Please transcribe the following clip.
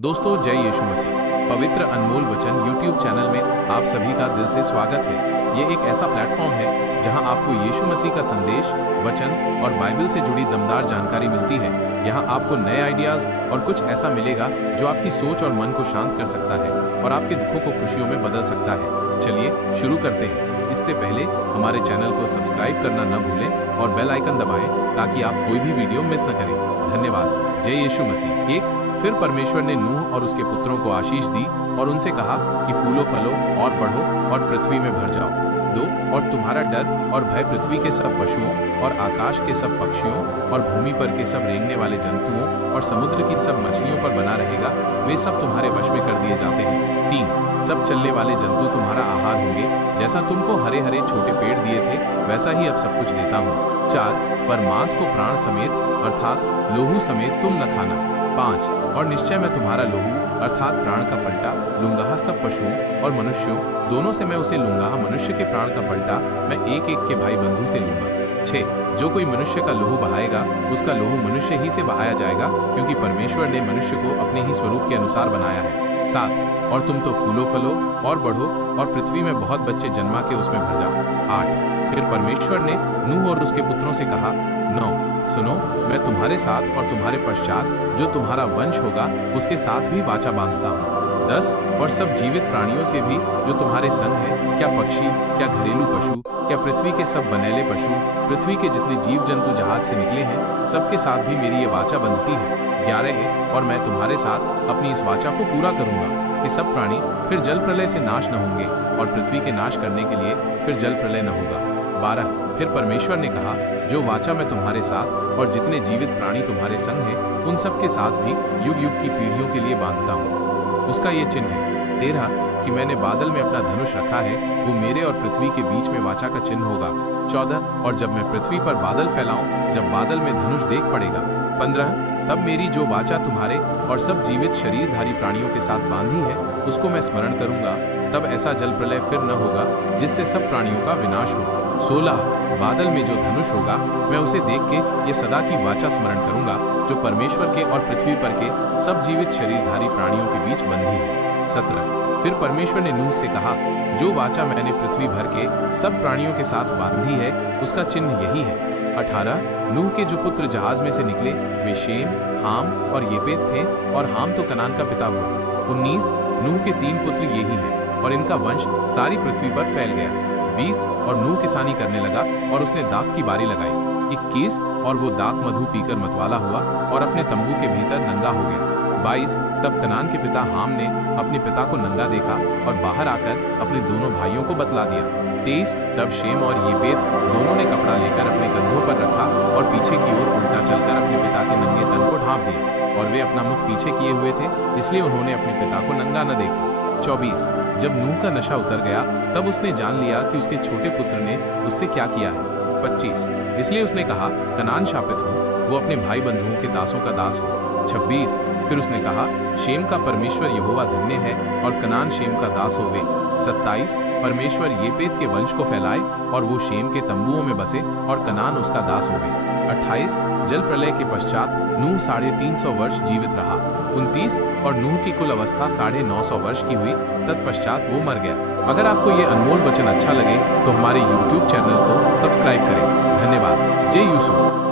दोस्तों, जय यीशु मसीह। पवित्र अनमोल वचन यूट्यूब चैनल में आप सभी का दिल से स्वागत है। ये एक ऐसा प्लेटफॉर्म है जहां आपको यीशु मसीह का संदेश, वचन और बाइबल से जुड़ी दमदार जानकारी मिलती है। यहां आपको नए आइडियाज और कुछ ऐसा मिलेगा जो आपकी सोच और मन को शांत कर सकता है और आपके दुखों को खुशियों में बदल सकता है। चलिए शुरू करते हैं। इससे पहले हमारे चैनल को सब्सक्राइब करना न भूलें और बेल आइकन दबाएं ताकि आप कोई भी वीडियो मिस न करें। धन्यवाद। जय यीशु मसीह। फिर परमेश्वर ने नूह और उसके पुत्रों को आशीष दी और उनसे कहा कि फूलो फलो और बढ़ो और पृथ्वी में भर जाओ। 2 और तुम्हारा डर और भय पृथ्वी के सब पशुओं और आकाश के सब पक्षियों और भूमि पर के सब रेंगने वाले जंतुओं और समुद्र की सब मछलियों पर बना रहेगा। वे सब तुम्हारे वश में कर दिए जाते हैं। 3 सब चलने वाले जंतु तुम्हारा आहार होंगे। जैसा तुमको हरे हरे छोटे पेड़ दिए थे वैसा ही अब सब कुछ देता हूँ। 4 पर मांस को प्राण समेत अर्थात लोहू समेत तुम न खाना। 5 और निश्चय मैं तुम्हारा लोहू अर्थात प्राण का पलटा लूंगा सब पशुओं और मनुष्यों दोनों से मैं उसे लूंगा। मनुष्य के प्राण का पलटा मैं एक एक के भाई बंधु से लूंगा। 6 जो कोई मनुष्य का लोहू बहाएगा उसका लोहू मनुष्य ही से बहाया जाएगा, क्योंकि परमेश्वर ने मनुष्य को अपने ही स्वरूप के अनुसार बनाया है। 7 और तुम तो फूलो फलो और बढ़ो और पृथ्वी में बहुत बच्चे जन्मा के उसमें भर जाओ। 8 फिर परमेश्वर ने नूह और उसके पुत्रों से कहा। 9 सुनो, मैं तुम्हारे साथ और तुम्हारे पश्चात जो तुम्हारा वंश होगा उसके साथ भी वाचा बांधता हूँ। 10 और सब जीवित प्राणियों से भी जो तुम्हारे संग है, क्या पक्षी, क्या घरेलू पशु, क्या पृथ्वी के सब बनेले पशु, पृथ्वी के जितने जीव जंतु जहाज से निकले हैं, सबके साथ भी मेरी ये वाचा बंधती है। 11 और मैं तुम्हारे साथ अपनी इस वाचा को पूरा करूंगा कि सब प्राणी फिर जल प्रलय से नाश न होंगे और पृथ्वी के नाश करने के लिए फिर जल प्रलय न होगा। 12 फिर परमेश्वर ने कहा, जो वाचा मैं तुम्हारे साथ और जितने जीवित प्राणी तुम्हारे संग हैं उन सब के साथ भी युग युग की पीढ़ियों के लिए बांधता हूँ। उसका ये चिन्ह है। 13 कि मैंने बादल में अपना धनुष रखा है, वो मेरे और पृथ्वी के बीच में वाचा का चिन्ह होगा। 14 और जब मैं पृथ्वी पर बादल फैलाऊं, जब बादल में धनुष देख पड़ेगा। 15 तब मेरी जो वाचा तुम्हारे और सब जीवित शरीरधारी प्राणियों के साथ बांधी है उसको मैं स्मरण करूंगा। तब ऐसा जल प्रलय फिर न होगा जिससे सब प्राणियों का विनाश हो। 16 बादल में जो धनुष होगा मैं उसे देख के ये सदा की वाचा स्मरण करूंगा जो परमेश्वर के और पृथ्वी पर के सब जीवित शरीरधारी प्राणियों के बीच बंधी है। 17 फिर परमेश्वर ने नूह से कहा, जो वाचा मैंने पृथ्वी भर के सब प्राणियों के साथ बांधी है उसका चिन्ह यही है। 18 नूह के जो पुत्र जहाज में से निकले वे शेम, हाम और येपेत थे, और हाम तो कनान का पिता हुआ। 19 नूह के 3 पुत्र यही हैं और इनका वंश सारी पृथ्वी पर फैल गया। 20 और नूह किसानी करने लगा और उसने दाख की बारी लगाई। 21 और वो दाख मधु पीकर मतवाला हुआ और अपने तंबू के भीतर नंगा हो गया। 22 तब कनान के पिता हाम ने अपने पिता को नंगा देखा और बाहर आकर अपने दोनों भाइयों को बतला दिया। 23 तब शेम और येपेत दोनों ने कपड़ा लेकर अपने कंधों पर रखा और पीछे की ओर उल्टा चलकर अपने पिता के नंगे तन को ढांप दिया, और वे अपना मुख पीछे किए हुए थे इसलिए उन्होंने अपने पिता को नंगा न देखा। 24 जब नूह का नशा उतर गया तब उसने जान लिया कि उसके छोटे पुत्र ने उससे क्या किया है। 25 इसलिए उसने कहा, कनान शापित हो, वो अपने भाई बंधुओं के दासों का दास हो। 26 फिर उसने कहा, शेम का परमेश्वर यहोवा धन्य है और कनान शेम का दास होवे। 27 परमेश्वर येपेत के वंश को फैलाए और वो शेम के तंबुओं में बसे और कनान उसका दास होवे। 28 जल प्रलय के पश्चात नूह 350 वर्ष जीवित रहा। 29 और नूह की कुल अवस्था 950 वर्ष की हुई, तत्पश्चात वो मर गया। अगर आपको ये अनमोल वचन अच्छा लगे तो हमारे YouTube चैनल को सब्सक्राइब करें। धन्यवाद। जय यीशु।